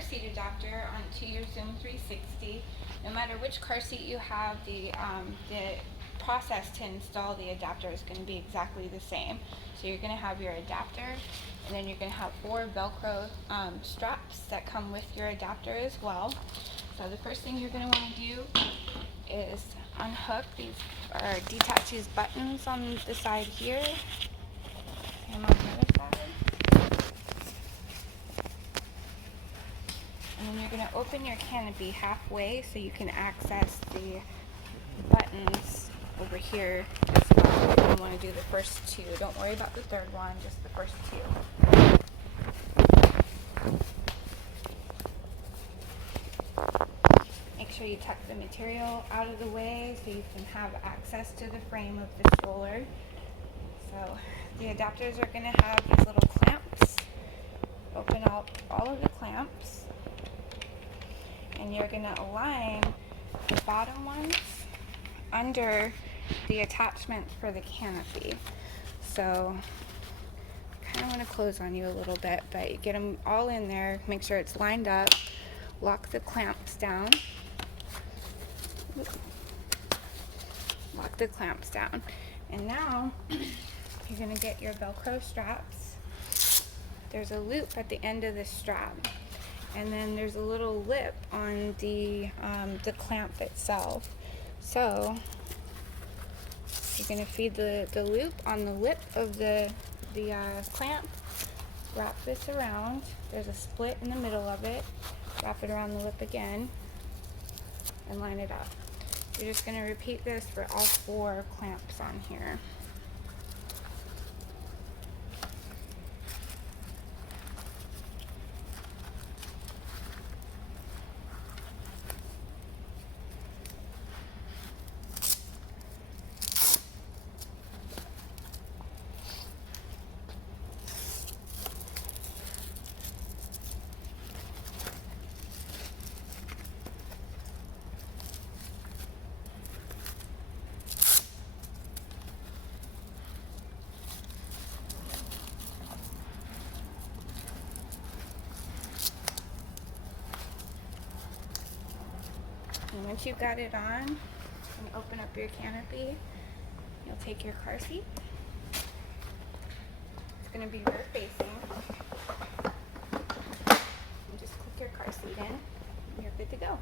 car seat adapter onto your Zoom360. No matter which car seat you have, the process to install the adapter is going to be exactly the same. So you're going to have your adapter, and then you're going to have 4 Velcro straps that come with your adapter as well. So the first thing you're going to want to do is unhook these, or detach these buttons on the side here, and on the other side. And then you're going to open your canopy halfway so you can access the buttons over here as well. You want to do the first 2. Don't worry about the third one, just the first 2. Make sure you tuck the material out of the way so you can have access to the frame of the stroller. So the adapters are going to have these little clamps. Open up all of the clamps, and you're going to align the bottom ones under the attachments for the canopy. So I kind of want to close on you a little bit, but you get them all in there, make sure it's lined up, lock the clamps down. Lock the clamps down. And now you're going to get your Velcro straps. There's a loop at the end of the strap, and then there's a little lip on the clamp itself. So you're going to feed the loop on the lip of the clamp, wrap this around. There's a split in the middle of it. Wrap it around the lip again and line it up. You're just going to repeat this for all 4 clamps on here. And once you've got it on, and open up your canopy, you'll take your car seat. It's going to be rear facing. And just click your car seat in, and you're good to go.